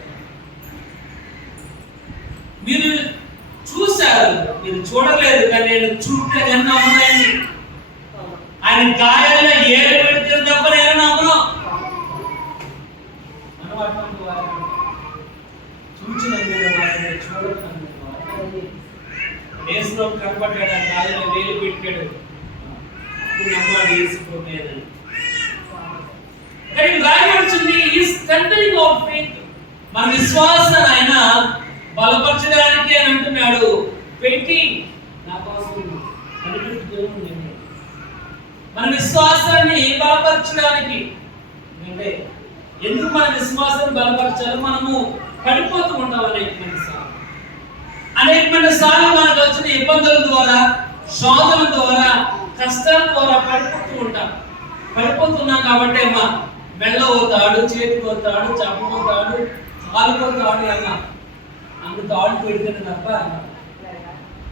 మీరు చూశారు, మీరు చూడలేదు, కానీ నేను చూస్తే నేను నమ్మలేను. ఆయన గాయాల్లో ఏడు పెడితే తప్ప నేను నమ్మను. మనం అటువంటి వారు చూచి నమ్మిన వారిని చూడక నమ్మిన వారు. యేసు ప్రభు కనపడ్డాడు, ఆ గాయాల్లో వేలు పెట్టాడు, నమ్మాడు యేసు ప్రభువుని. కానీ రాయబడుతుంది ఈ స్ట్రెంథెనింగ్ ఆఫ్ ఫెయిత్. మన విశ్వాసాన్ని ఆయన బలపరచడానికి అని అంటున్నాడు. పెట్టి నా కోసం కనిపెట్టుకుని మన విశ్వాసాన్ని బలపరచడానికి. అంటే ఎందుకు మన విశ్వాసాన్ని బలపరచాలో మనము పడిపోతూ ఉంటాం అనేకమైన సార్లు మనకు వచ్చిన ఇబ్బందుల ద్వారా, శోధన ద్వారా, కష్టాల ద్వారా పడిపోతున్నాం కాబట్టి అమ్మా మెల్ల పోతాడు, చేతికి పోతాడు, చంపపోతాడు, కాలిపోతాడు అమ్మా. అందు తాడు పెడితే తప్ప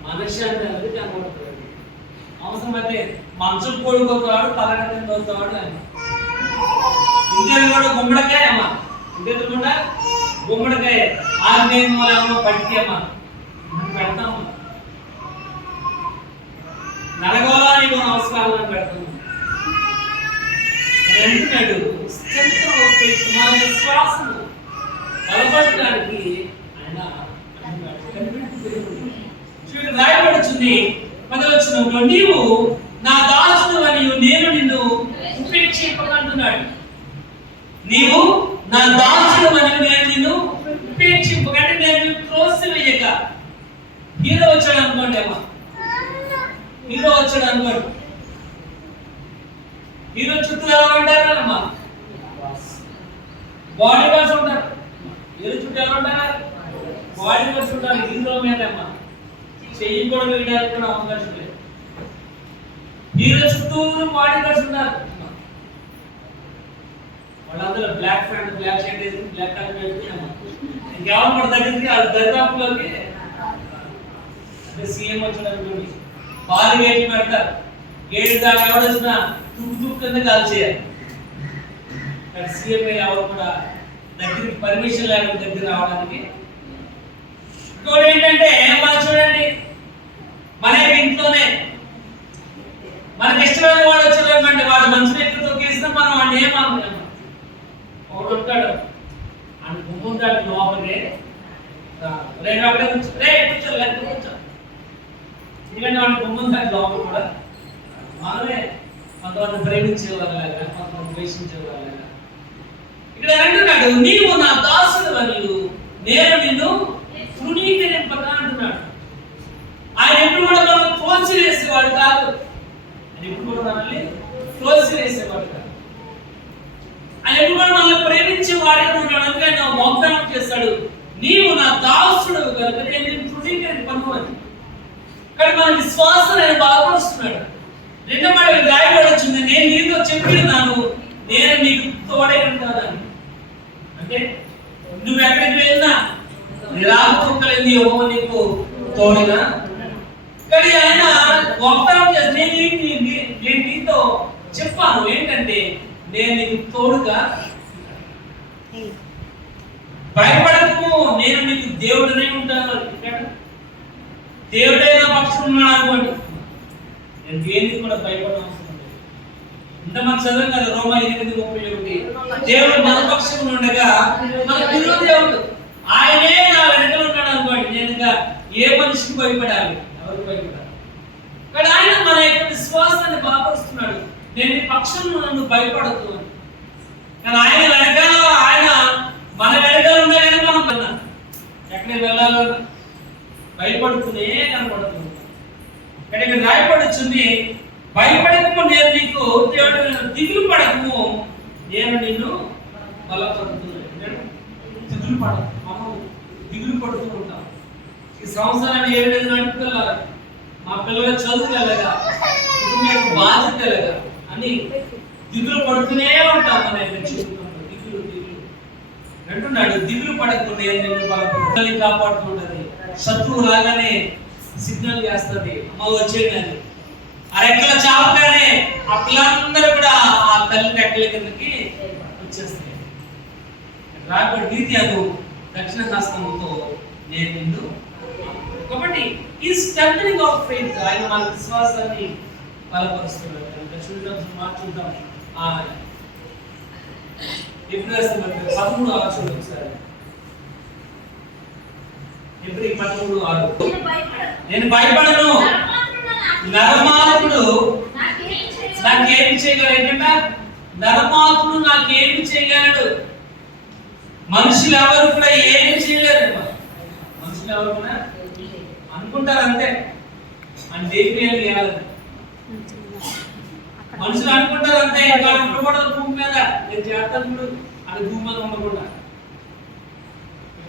మనశ్శాంతి అనేది కనబడుతుంది. అవసరమైతే మంచం కోడుకోతాడు, తలగడ్డ తోతాడు అని. ఇంటికి కూడా గుమ్మడికాయ అమ్మ, ఇంటికి కూడా గుమ్మడికాయ, ఆగ్నేయ మూలమో పట్టికమ్మ పెడతాము. నడగోలానికి మన అవసరాలను పెడతాము. అంటున్నాడు మన విశ్వాసం బలపడడానికి ఆయన రాయబడుతుంది. 10వ వచనంలో నీవు నా దాసుడు అని నేను నిన్ను ఉపేక్షింపకంటున్నాడు. నీవు నా దాసుడు అని నేను నిన్ను ఉపేక్షింపకంటే నేను త్రోసివేయక. హీరో వచ్చాడు అనుకోండి అమ్మా, హీరో వచ్చాడు అనుకోండి, హీరో చుట్టూ ఎవరుంటారు అమ్మా? బాడీ గార్డ్స్ ఉంటారు. హీరో చుట్టూ ఎవరుంటారు? బాడీ గార్డ్స్ ఉంటారు. హీరో మీద అమ్మా చెయ్యి కూడా వేయడానికి కూడా అవకాశం లేదు. హీరో చుట్టూరు బాడీ గార్డ్స్ ఉంటారు. వాళ్ళందరూ బ్లాక్ ప్యాంట్, బ్లాక్ షర్ట్ వేసి, బ్లాక్ కలర్ పెట్టి అమ్మా ఇంకెవరు కూడా తగ్గింది అది దరిదాపులోకి. అంటే సీఎం వచ్చినటువంటి పాలు గేట్ పెడతారు. గేట్ దాకా ఎవరు వచ్చినా తుక్కు కింద కాల్ చేయాలి. సీఎం ఎవరు కూడా దగ్గరికి పర్మిషన్ లేకుండా దగ్గర రావడానికి. ఇంకోటి ఏంటంటే మనం చూడండి, మన ఇంట్లోనే మనకి ఇష్టమైన వాడు వచ్చాడంటే వాడు మంచి వ్యక్తితో తొక్కేసినా మనం వాడిని ఏమనుకున్నాము. ఒకడు ఉంటాడు అని గుమ్ముంటాడు లోపలికి కూర్చో ఎందుకంటే వాడిని గుమ్ముంటాడు లోపల కూడా. మనమే కొంతమంది ప్రేమించే వాళ్ళగా, కొంతమంది ద్వేషించే వాళ్ళగా. ఇక్కడ అంటున్నాడు నీవు నా దాసుడు అని నేను నిన్ను తృణీకరింపక అంటున్నాడు. ఆయన ఎప్పుడు కూడా మనం తోసి వేసేవాడు కాదు. ఆయన ఎప్పుడు కూడా మనల్ని తోసి వేసేవాడు కాదు. ఆయన ఎప్పుడు కూడా మనల్ని ప్రేమించేవాడే ఉన్నాడు. అందుకే ఆయన వాగ్దానం చేస్తాడు, నీవు నా దాసుడు కనుక నేను నిన్ను తృణీకరింపను అని. కానీ మన విశ్వాసాన్ని ఆయన బలపరుస్తున్నాడు. రెండో మాట రాయబడి వచ్చింది, నేను నీతో చెప్పినాను నేను నీకు తోడై ఉంటానని. అంటే నువ్వు ఎక్కడికి వెళ్ళినా నిరాకుక్కలేని యెహోవా నీకు తోడుగా. కానీ ఆయన వాగ్దానం చేసి నేను నీతో చెప్పాను ఏంటంటే నేను నీకు తోడుగా, భయపడకు, నేను నీకు దేవుడినే ఉంటాను. దేవుడే నా పక్షం ఉన్నాడు అనుకోండి, నేను దేనికి కూడా భయపడడం అవసరం లేదు. ఇంతమంది చదువు కదా రోమా 8:31, దేవుడు మన పక్షం ఉండగా మన విరోధి ఎవరు? ఆయనే నా వెనకాల ఉన్నాడు అనుకోండి, నేను ఇంకా ఏ మనిషికి భయపడాలి? ఎవరికి భయపడాలి? కానీ ఆయన మన యొక్క విశ్వాసాన్ని బలపరుస్తున్నాడు, నేను ఈ పక్షం నన్ను భయపడద్దు అని. కానీ ఆయన వెనకాల, ఆయన మన వెనకాల ఉన్నా కానీ మనం కన్నా ఎక్కడికి వెళ్ళాలో భయపడుతూనే కనపడుతుంది. కానీ ఇక్కడ రాయపడుతుంది, భయపడకము నేను నీకు దిగులు పడకము నేను నిన్ను బలపడుతున్నాను. దిగులు పడకు. మనం దిగులు పడుతూ ఉంటాం. ఈ సంవత్సరాన్ని ఏ విధంగా నడుపుకెళ్ళాలి, మా పిల్లల చదువుకెళ్ళగా, కుటుంబ బాధ్యతలుగా అని దిగులు పడుతూనే ఉంటాం. మన జీవితంలో దిగులు దిగులు అంటున్నాడు, దిగులు పడకు నేను నిన్ను బలపడుతున్నాను. కాపాడుతుంటది. శత్రువు రాగానే సిగ్నల్ చేస్తుంది, అమ్మ వచ్చేయండి. ఆ రెక్కల చాపగానే ఆ పిల్లలందరూ కూడా ఆ తల్లి రెక్కల కిందకి వచ్చేస్తాయి. రాబడి నీతి అను దక్షిణ హస్తంతో నేను నిన్ను. కాబట్టి ఈ స్ట్రెంథనింగ్ ఆఫ్ ఫెయిత్, ఆయన మన విశ్వాసాన్ని బలపరుస్తున్నాడు. చూద్దాం ఎప్పుడు 13 చూడండి ఒకసారి. ఎబ్రీ 13:6, నేను భయపడను, నరమాత్రుడు నాకేమి చేయగలడు? ఏంటంటే నరమాత్రుడు నాకేమి చేయగలడు? మనుషులు ఎవరు కూడా ఏమి చేయలేరు. మనుషులు ఎవరు కూడా అనుకుంటారు అంతే, అని దేవుని చేయాలి. మనుషులు అనుకుంటారు అంతే, ఇంకా ఉండకూడదు భూమి మీద, నేను చేస్తాను అని భూమి మీద ఉండకుండా.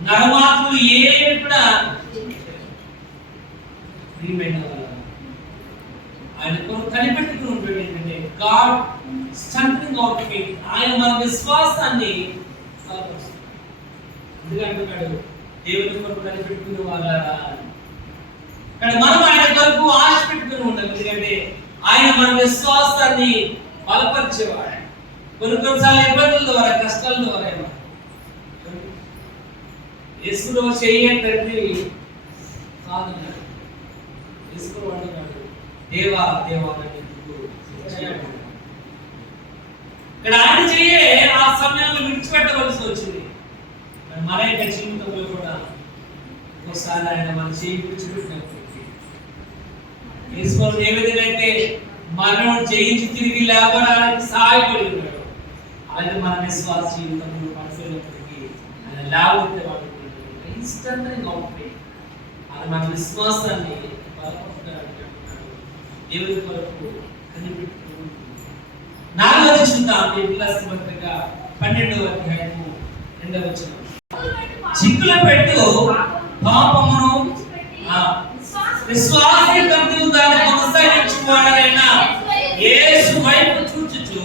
నరమాత్రులు ఏమి కూడా ఆయన కనిపెట్టుతూ ఉంటాడు. ఏంటంటే గాడ్ స్ట్రెంథనింగ్ ఆఫ్ ఫెయిత్, ఆయన మన విశ్వాసాన్ని బలపరుస్తాడు. ఎందుకంటున్నాడు దేవుని కొరకు కనిపెట్టుకునే వాళ్ళ. కానీ మనం ఆయన కొరకు ఆశ పెట్టుకుని ఉండాలి. ఎందుకంటే ఆయన మన విశ్వాసాన్ని బలపరిచేవాడు. కొన్నిసార్లు ఇబ్బందుల ద్వారా, కష్టాల ద్వారా యేసులో చేయటండి కాదన్నాడు. యేసు అంటున్నాడు, దేవా దేవా ఇక్కడ ఆయన చెయ్యే ఆ సమయంలో విడిచిపెట్టవలసి వచ్చింది. మన యొక్క జీవితంలో కూడా ఒకసారి ఆయన మన చేయి విడిచిపెట్టినప్పటికీ యేసు ఏ విధంగా అయితే మరణం జయించి తిరిగి లేవడానికి సహాయపడి ఉన్నాడు, అలాగే మన విశ్వాస జీవితంలో పడిపోయినప్పటికీ ఆయన లేవతే వాళ్ళు ఇన్స్టంట్ అవుతాయి. ఆయన మన విశ్వాసాన్ని బలపరుస్తున్నాడు. దేవుని కొరకు కనిపెట్టుకుంటుంది. 4వ చూద్దాం. పత్రిక 12వ అధ్యాయము 2వ వచనం. చిక్కుల పెట్టు పాపమును విశ్వాసంతో దాన్ని కొనసాగించువాడైన యేసు వైపు చూచుచు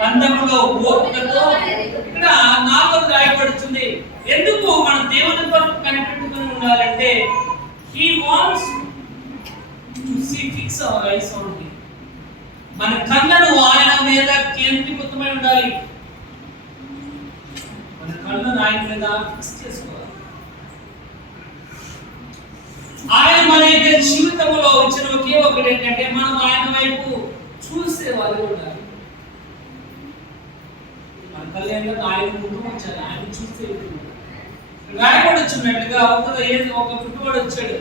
బంధములో ఓపికతో. ఇక్కడ 4వ రాయబడుతుంది. ఎందుకు మనం దేవుని కొరకు కనిపెట్టుకుని ఉండాలంటే he wants to see fix our eyes on him. మన కళ్ళను ఆయన మీద కేంద్రీకృతమై ఉండాలి. మన కళ్ళను ఆయన మీద ఫిక్స్ చేసుకోవాలి. ఆయన మన యొక్క జీవితంలో వచ్చిన ఒకే ఒకటి ఏంటంటే మనం ఆయన వైపు చూసేవాళ్ళు ఉండాలి. మన కళ్ళు ఆయన ముందు వచ్చారు, ఆయన చూసే రాయబడి వచ్చినట్టుగా ఒక పుట్టువాడు వచ్చాడు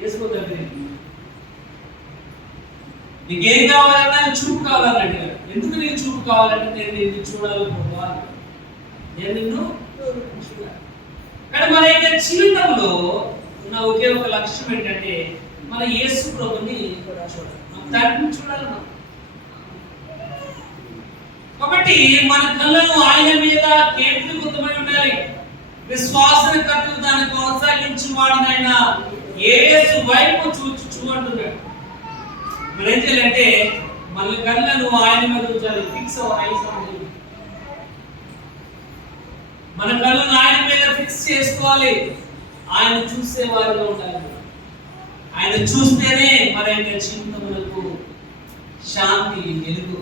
యేసు దగ్గరికి. నీకేం కావాలన్నా చూపు కావాలంటే, ఎందుకు నీకు చూపు కావాలంటే నేను నిన్ను చూడాలి ప్రభువా, నేను నిన్ను చూడాలి. కానీ మన యొక్క జీవితంలో ఉన్న ఒకే ఒక లక్ష్యం ఏంటంటే మన యేసు ప్రభుని చూడాలి, మన తండ్రిని చూడాలి మనం. కాబట్టి మన కళ్ళను ఆయన మీద కేంద్రీకృతమై ఉండాలి. విశ్వాసన కట్టు దాన్ని కొనసాగించి వాడినైనా యేసు వైపు చూచు అంటున్నాడు. మనం ఏం చేయాలంటే మన కళ్ళను ఆయన మీద ఉంచాలి. Fix our eyes on him. మన కళ్ళను ఆయన మీద ఫిక్స్ చేసుకోవాలి. ఆయన చూసే వారిగా ఉండాలి. ఆయన చూస్తేనే మన యొక్క జీవితములకు శాంతి, వెలుగు.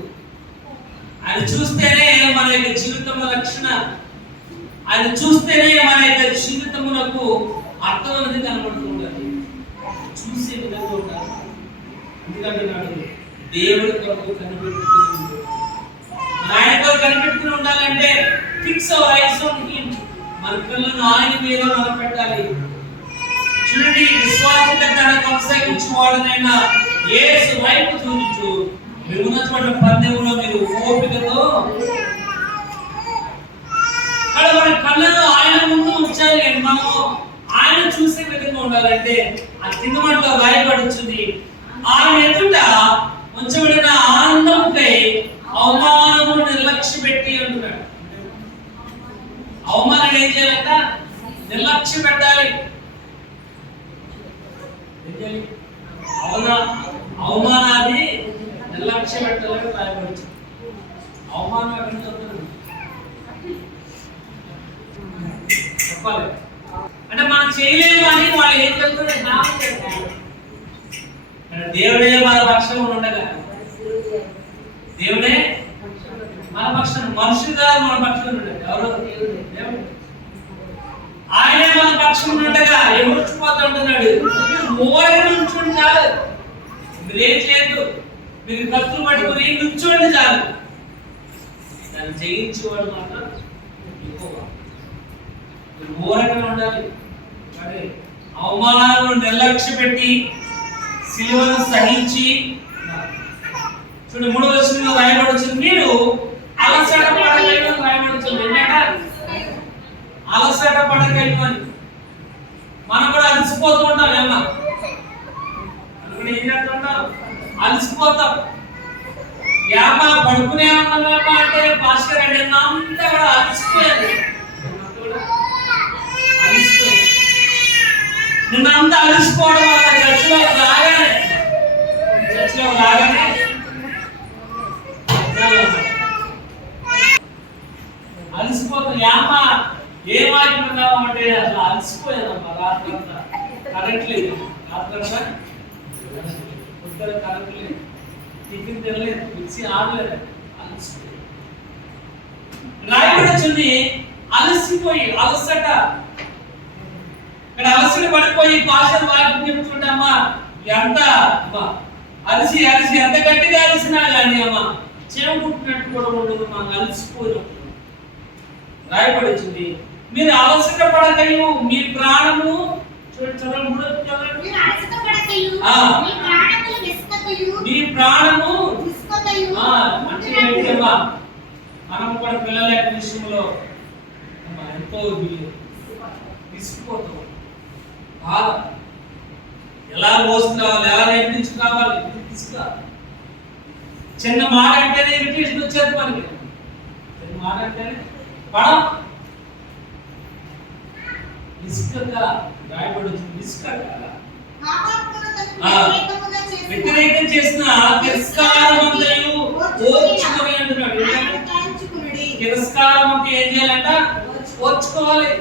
ఆయన చూస్తేనే మన యొక్క జీవితంలో రక్షణ. ఆయన చూస్తేనే మన యొక్క జీవితములకు అర్థం అనేది కనబడుతుండాలి. చూసే విధంగా ఉండాలి. ఎందుకంటున్నాడు దేవుడి కొరకు కనిపెట్టుకుని, ఆయనతో కనిపెట్టుకుని ఉండాలంటే fix our eyes on him. మన కళ్ళను ఆయన మీద మనం పెట్టాలి. చూడండి, విశ్వాసంగా కొనసాగించువాడనైనా యేసు వైపు చూచు మిగునటువంటి పందెములో మీరు ఓపికతో. అక్కడ మన కళ్ళను ఆయన ముందు ఉంచాలి. మనము ఆయన చూసే విధంగా ఉండాలంటే ఆ కింద మనలో రాయబడుతుంది, ఆయన ఎదుట ఉంచబడిన ఆనందంపై అవమానమును నిర్లక్ష్య పెట్టి అంటున్నాడు. అవమానం ఏం చేయాలంట? నిర్లక్ష్య పెట్టాలి. అవమానాన్ని నిర్లక్ష్య పెట్టాలని రాయబడుతుంది. అవమానం ఎక్కడ చెప్తున్నాడు చెప్పాలి అంటే మనం చేయలేము అని వాళ్ళు ఏం చెప్తున్నారు? దేవుడే మన పక్షంలో ఉండగా, దేవుడే మన పక్షం, మనుషులుగా మన పక్షంలో ఉండగా, ఎవరు ఆయనే మన పక్షంలో ఉండగా ఎవరుచిపోతుంటున్నాడు. ఓరగా నుంచోండి చాలు, మీరేం చేయద్దు, మీరు కత్తులు పట్టుకుని నుంచోండి చాలు. దాన్ని జయించేవాడు మాత్రం ఎక్కువ ఓరగా ఉండాలి. అవమానాలను నిర్లక్ష్య పెట్టి సిలువను సహించి. చూడండి 3వ వచనంలో రాయబడి వచ్చింది, మీరు అలసట పడకైనా రాయబడి వచ్చింది. అలసట పడకైనా అని మనం కూడా అలసిపోతూ ఉంటాం. ఏమన్నా అనుకుని ఏం చేస్తుంటాం? అలసిపోతాం. ఏమా పడుకునే ఉన్నామేమో అంటే భాస్కర్ అంటే అంతా కూడా అలసిపోయాను. నిన్నంతా అలసిపోవడం వల్ల చర్చిలో రాగానే అలసిపోతాం. ఏమా ఏమాయిపోయినావు అంటే అసలు అలసిపోయానమ్మా. రాత్రంతా కరెంట్ లేదు. రాత్రంతా ఇంట్లో కరెంట్ లేదు, టిఫిన్ తినలేదు, మిక్సీ ఆడలేదు, అలసిపోయి రాయబడి వచ్చింది. అలసిపోయి అలసట, ఇక్కడ అలసట పడిపోయి భాషను వాటిని చెప్తుంటామా, ఎంత అమ్మా అలసి అలసి ఎంత గట్టిగా అలసినా కానీ అమ్మా చెమ పుట్టినట్టు కూడా ఉండదు, మాకు అలసిపోయినప్పుడు రాయబడి వచ్చింది. మీరు అలసట పడకయు మీ ప్రాణము మీ ప్రాణము అంటే ఏంటమ్మా, మనం కూడా పిల్లల యొక్క విషయంలో ఎంతో విసిగిపోతాం, బాధ ఎలా మోసుకురావాలి, ఎలా నేర్పించుకోవాలి, తీసుకురా. చిన్న మాట అంటేనే ఇరిటేషన్ వచ్చేది మనకి, చిన్న మాట అంటేనే పడం విసుకగా రాయబడి వచ్చింది. విసుకగా వ్యతిరేకం చేసిన తిరస్కారమంతయు ఓర్చుకొని అంటున్నాడు. తిరస్కారం అంటే ఏం చేయాలంట, ఓర్చుకోవాలి.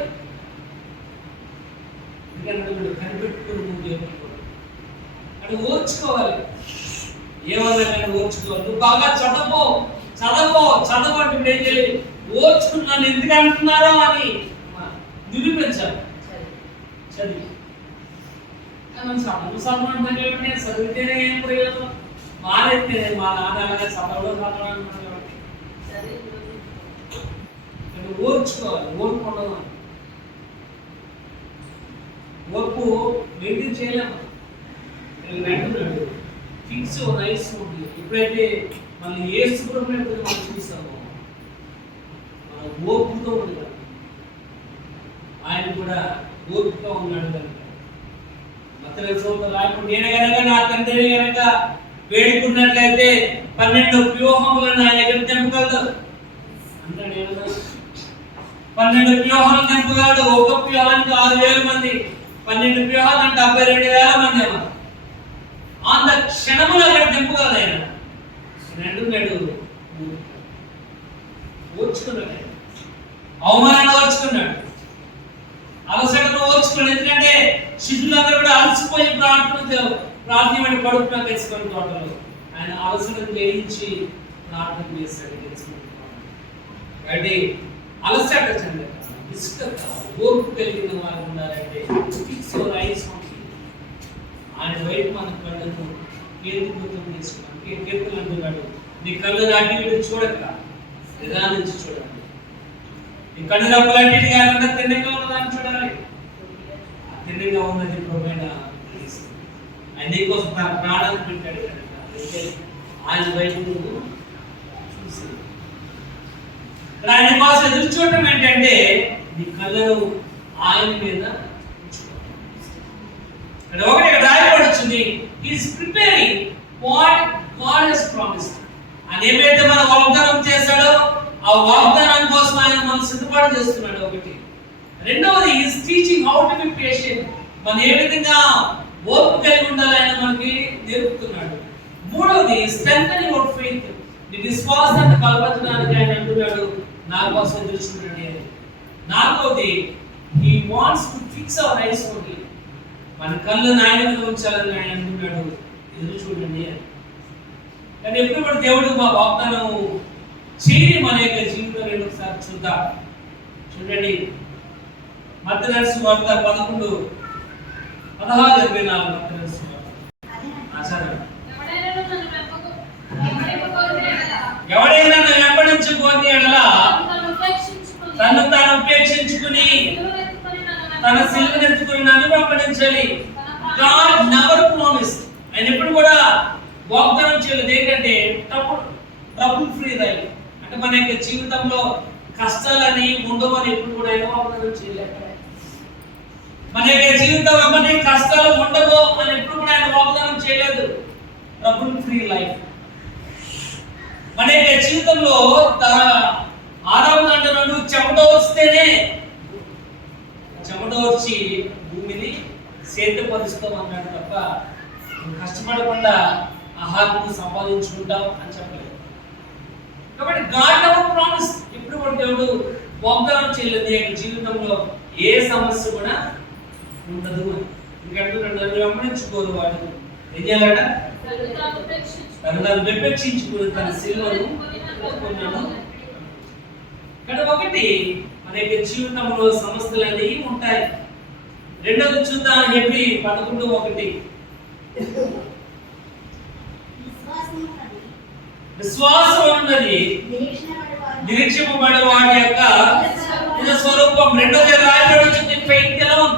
కనిపెట్టుకుని అంటే ఓర్చుకోవాలి. ఏమన్నా ఓర్చుకోవాలి. నువ్వు బాగా చదవో చదవో చదవ అంటే ఏం చేయాలి, ఓర్చుకున్నాను ఎందుకు అంటున్నారో అని నిరూపించాలి. చదివి చదివితేనే ఏం ప్రయోజనం, మారైతే మా నాన్న అలాగే సభలో చదవాలనుకున్నాను కాబట్టి ఓర్చుకోవాలి. ఓర్చుకోవడం ఓర్పు మెయింటైన్ చేయలేము. అంటున్నాడు ఫిక్స్ నైస్ ఉంది. ఎప్పుడైతే మళ్ళీ ఏ సుబ్రహ్మణ్యం మనం చూస్తామో మన ఓర్పుతో ఉండాలి. ఆయన కూడా ఓర్పుగా ఉన్నాడు కనుక రాయకుండా నేను కనుక నా తండ్రి కనుక వేడుకున్నట్లయితే 12 వ్యూహములను ఆయన ఎక్కడ తెంపగలదు అంటాడు. ఏమన్నా 12 వ్యూహాలు తెంపగలడు. ఒక వ్యూహానికి 6,000 మంది, 12 వ్యూహాలు అంటే 72,000 మంది అమ్మా. అంత క్షణములో అక్కడ తెంపగలదు ఆయన. అంటున్నాడు ఓర్చుకున్నాడు, అవమానాన్ని ఓర్చుకున్నాడు, అలసటను ఓర్చుకున్నాడు. ఎందుకంటే శిష్యులందరూ కూడా అలసిపోయి ప్రార్థన పడుకున్నా తెలుసుకుని తోటలో ఆయన అలసటను జయించి ప్రార్థన చేశాడు. కాబట్టి అలసట చెందక ఇసుక ఓర్పు కలిగిన వారు ఉండాలంటే ఆయన వైపు మన కళ్ళను కేంద్రీకృతం చేసుకున్నాం. కీర్తన అంటున్నాడు, నీ కళ్ళు నాటి వీడు చూడక నిదానించి చూడాలి. నీ కళ్ళు రప్పలాంటి కాకుండా తిన్నగా ఉన్నదాన్ని చూడాలి. తిన్నగా ఉన్నది ప్రభువైన యేసు. ఆయన నీకోసం తన ప్రాణాన్ని పెట్టాడు కనుక ఆయన వైపు చూసి ఆయన కోసం ఎదురు చూడటం ఏంటంటే నీ కళ్ళను ఆయన మీద ఒకటి రాయబడి వచ్చింది. Is preparing what God has promised. ఆయన ఏమైతే మన వాగ్దానం చేశాడో ఆ వాగ్దానం కోసం ఆయన మనం సిద్ధపాటు చేస్తున్నాడు. ఒకటి. రెండవది is teaching how to be patient. మనం ఏ విధంగా ఓర్పు కలిగి ఉండాలి ఆయన మనకి నేర్పుతున్నాడు. మూడవది స్ట్రెంథెనింగ్ యువర్ ఫెయిత్. నీ విశ్వాసాన్ని బలపరచడానికి ఆయన అంటున్నాడు నా కోసం ఎదురు చూడండి అని. నాలుగవది he wants to fix our eyes on him. మన కళ్ళను ఆయన మీద ఉంచాలని ఆయన అంటున్నాడు ఎదురు చూడండి అని. కానీ ఎప్పుడు కూడా దేవుడు మా వాగ్దానం చేయని మన యొక్క జీవితంలో ఒకసారి చూద్దాం. చూడండి మత్తయి సువార్త 11:16-24 మత్తయి సువార్త. ఎవడైనా నన్ను వెంబడించబోని ఎడల తను తాను ఉపేక్షించుకుని తన సిలువను ఎత్తుకుని నన్ను వెంబడించాలి. God never promised. ఆయన ఎప్పుడు కూడా వాగ్దానం చేయలేదు ఏంటంటే ట్రబుల్ ఫ్రీ లైఫ్. అంటే మన యొక్క జీవితంలో కష్టాలని ఉండవని ఎప్పుడు కూడా ఆయన వాగ్దానం చేయలేదు. మన యొక్క జీవితంలో మన కష్టాలు ఉండవు అని ఎప్పుడు కూడా ఆయన వాగ్దానం చేయలేదు. Trouble free life. మన యొక్క జీవితంలో ఆదాము అంటున్నాడు చెమట వస్తేనే చెమట వచ్చి భూమిని సేద్యపరుస్తామన్నాడు తప్ప కష్టపడకుండా ఆహారం సంపాదించుకుంటాం అని చెప్పలేదు. కాబట్టి గాడ్ నెవర్ ప్రామిస్. ఎప్పుడు కూడా దేవుడు వాగ్దానం చేయలేదు యొక్క జీవితంలో ఏ సమస్య కూడా ఉండదు అని. ఇంకంటున్నాడు నన్ను వెంబడించుకోరు వాడు ఏం చేయాలట తను విపేక్షించుకుని తన శిలువను కొన్నాను. ఇక్కడ ఒకటి మన యొక్క జీవితంలో సమస్యలు అనేవి ఉంటాయి. రెండోది చూద్దాం చెప్పి 11:1 విశ్వాసం అన్నది నిరీక్షింపబడే వాడి యొక్క నిజ స్వరూపం. రెండోది రాయబడి వచ్చింది ఫెయిత్ అలోన్.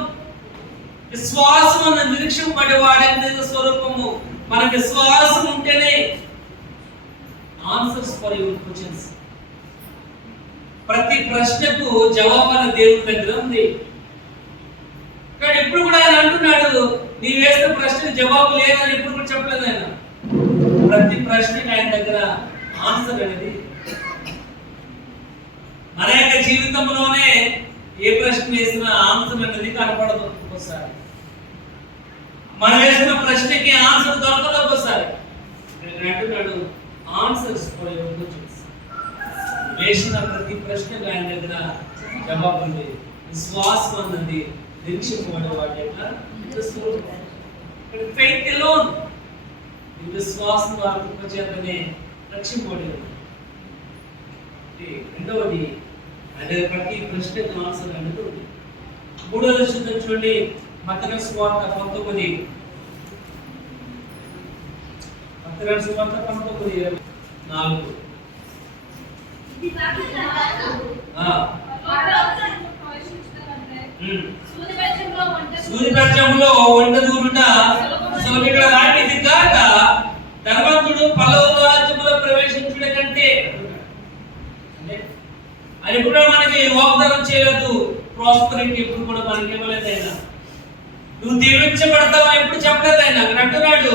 విశ్వాసం అన్న నిరీక్షింపబడే వాడి నిజ స్వరూపము. మన విశ్వాసం ఉంటేనే ఆన్సర్స్ ఫర్ యువర్ క్వశ్చన్స్. ప్రతి ప్రశ్నకు జవాబు దేవుని దగ్గర ఉంది. కానీ ఇప్పుడు కూడా ఆయన అంటున్నాడు, నీ వేసిన ప్రశ్నకు జవాబు లేదని ఇప్పుడు కూడా చెప్పలేదు ఆయన. ప్రతి ప్రశ్నకి ఆయన దగ్గర ఆన్సర్ అనేది. మన యొక్క జీవితంలోనే ఏ ప్రశ్న వేసినా ఆన్సర్ అనేది కనపడదు. ఒక్కోసారి మనం వేసిన ప్రశ్నకి ఆన్సర్ దొరకదు. ఒక్కోసారి అంటున్నాడు ఆన్సర్స్ ఫర్ యువర్ క్వశ్చన్స్. వేసిన ప్రతి ప్రశ్నకు ఆయన దగ్గర జవాబు ఉంది. విశ్వాసం అన్నది నిరీక్షింపబడే వాటి యొక్క స్వరూపం. ఫెయిత్ అలోన్, ఈ విశ్వాసం ద్వారా కృపచేతనే రక్షింపబడేది. రెండవది అంటే ప్రతి ప్రశ్నకు ఆన్సర్ అనేది ఉంది. మూడవది చూడండి మత్తయి సువార్త 19 మత్తయి సువార్త 19:4 సూర్యపక్షంలో వంట దూరుట అసలు ఇక్కడ రానిది కాక ధనవంతుడు పల్లవ రాజ్యములో ప్రవేశించుట కంటే. అది కూడా మనకి వాగ్దానం చేయలేదు. ప్రాస్పరిటీ ఎప్పుడు కూడా మనకి ఇవ్వలేదు ఆయన. నువ్వు దీవించబడతావు ఎప్పుడు చెప్పలేదు ఆయన. అక్కడ అంటున్నాడు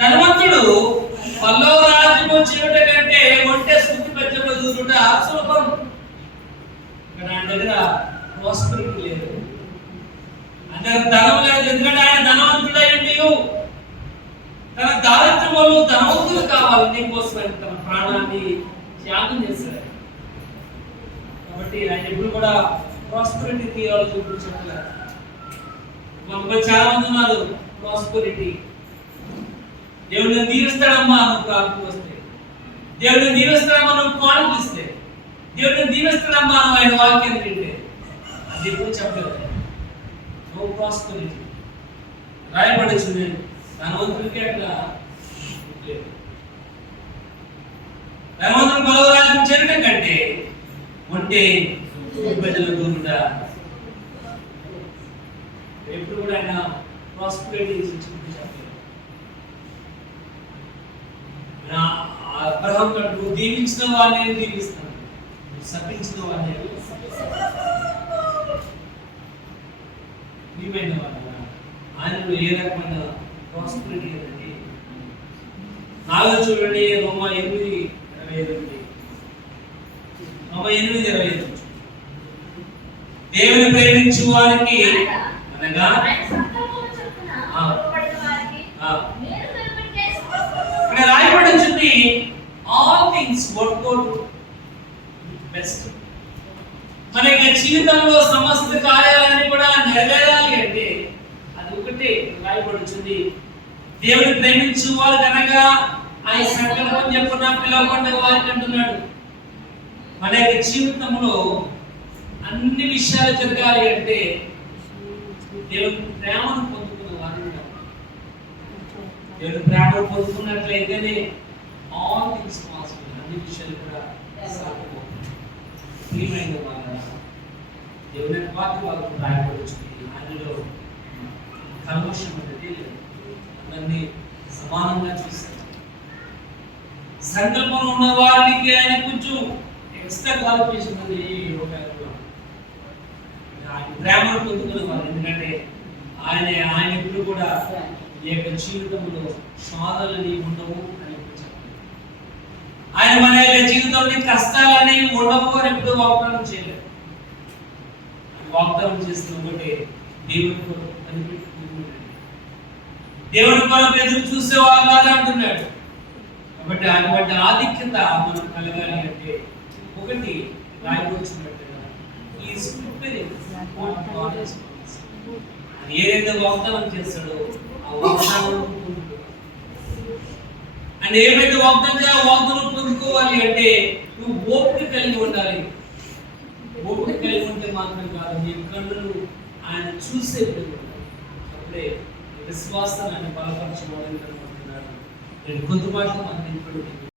ధనవంతుడు పల్లవ రాజ్యము చేయుట కంటే ఒంటె సూర్యపక్షంలో దూరుట సులభం. ఇక్కడ ఆయన దగ్గర ప్రాస్పరిటీ లేదు, అందరూ ధనం లేదు. ఎందుకంటే ఆయన ధనవంతుడై ఉండి తన దారిద్ర్యం వల్ల ధనవంతులు కావాలి నీకోసం తన ప్రాణాన్ని త్యాగం చేశాడు. కాబట్టి ఆయన ఎప్పుడు కూడా ప్రాస్పరిటీ థియాలజీ గురించి చెప్పలేదు. మనకు చాలా మంది ఉన్నారు ప్రాస్పరిటీ. దేవుడిని దీవిస్తాడమ్మా నువ్వు ప్రార్థన వస్తే, దేవుడిని దీవిస్తాడమ్మా నువ్వు కానుకిస్తే, దేవుడిని దీవిస్తాడమ్మా నువ్వు ఆయన వాక్యాన్ని వింటే. అది ఎప్పుడు చెప్పలేదు. నో ప్రాస్పరిటీ రాయబడచ్చు. నేను ధనవంతుడికి అట్లా లేదు. ధనవంతుడు పదవ రాజ్యం చేరడం కంటే ఉంటే ప్రజల దూరుట. ఎప్పుడు కూడా ఆయన ప్రాస్పరిటీ చెప్పలేదు. అబ్రహాం నువ్వు దీవించిన వారిని దీవిస్తాను, శపించిన వారిని నీవైన వారు. ఆయనలో ఏ రకమైన ప్రాస్పరిటీ లేదండి. నాలుగు చూడండి రోమా 8:25. రోమా 8:25 దేవుని ప్రేమించు వారికి అనగా ఇక్కడ రాయబడి వచ్చింది all things work out best. మన యొక్క జీవితంలో సమస్త కార్యాలన్నీ కూడా నెరవేరాలి అంటే అది ఒకటే రాయబడి వచ్చింది. దేవుని ప్రేమించు వారు కనుక ఆయన సంకల్పం చెప్పున పిలవకుండా వారికి అంటున్నాడు. మన యొక్క జీవితంలో అన్ని విషయాలు జరగాలి అంటే దేవుని ప్రేమను పొందుకున్న వారు, దేవుని ప్రేమను పొందుకున్నట్లయితేనే ఆల్ థింగ్స్ పాసిబుల్, అన్ని విషయాలు కూడా సాధ్యమవుతాయి. ప్రియమైన వారు దేవుని వాక్యం రాయబడుతుంది. ఆయనలో కల్మషం అనేది లేదు. అందరినీ సమానంగా చూశారు. సంకల్పం ఉన్న వారికి ఆయన కొంచెం ఎక్స్ట్రా క్వాలిఫికేషన్ ఉంది. ఆయన ప్రేమను పొందుకున్న వారు. ఎందుకంటే ఆయన ఇప్పుడు కూడా ఈ యొక్క జీవితంలో సాధనలు ఉండవు అని చెప్పారు. ఆయన మన యొక్క జీవితంలో కష్టాలు అనేవి ఉండవు అని ఎప్పుడు వాగ్దానం చేయలేదు. వాగ్దానం చేస్తున్న ఒకటే దేవుని కొరకు దేవుని కొరకు ఎదురు చూసే వాళ్ళగా అంటున్నాడు. కాబట్టి అటువంటి ఆధిక్యత మనం కలగాలి అంటే ఒకటి రాయబడుచున్నట్టుగా ఏదైతే వాగ్దానం చేస్తాడో ఆ వాగ్దానం అండ్ ఏమైతే వాగ్దానం చేయాలో వాగ్దానం పొందుకోవాలి అంటే నువ్వు ఓపిక కలిగి ఉండాలి. ఓపిక కలిగి ఉంటే మాత్రం కాదు, నీ కన్నులు ఆయన చూసే విధంగా ఉండాలి. అప్పుడే విశ్వాసాన్ని ఆయన బలపరచబోదని అనుకుంటున్నాడు. నేను కొంత మాటలు మన ఇంట్లో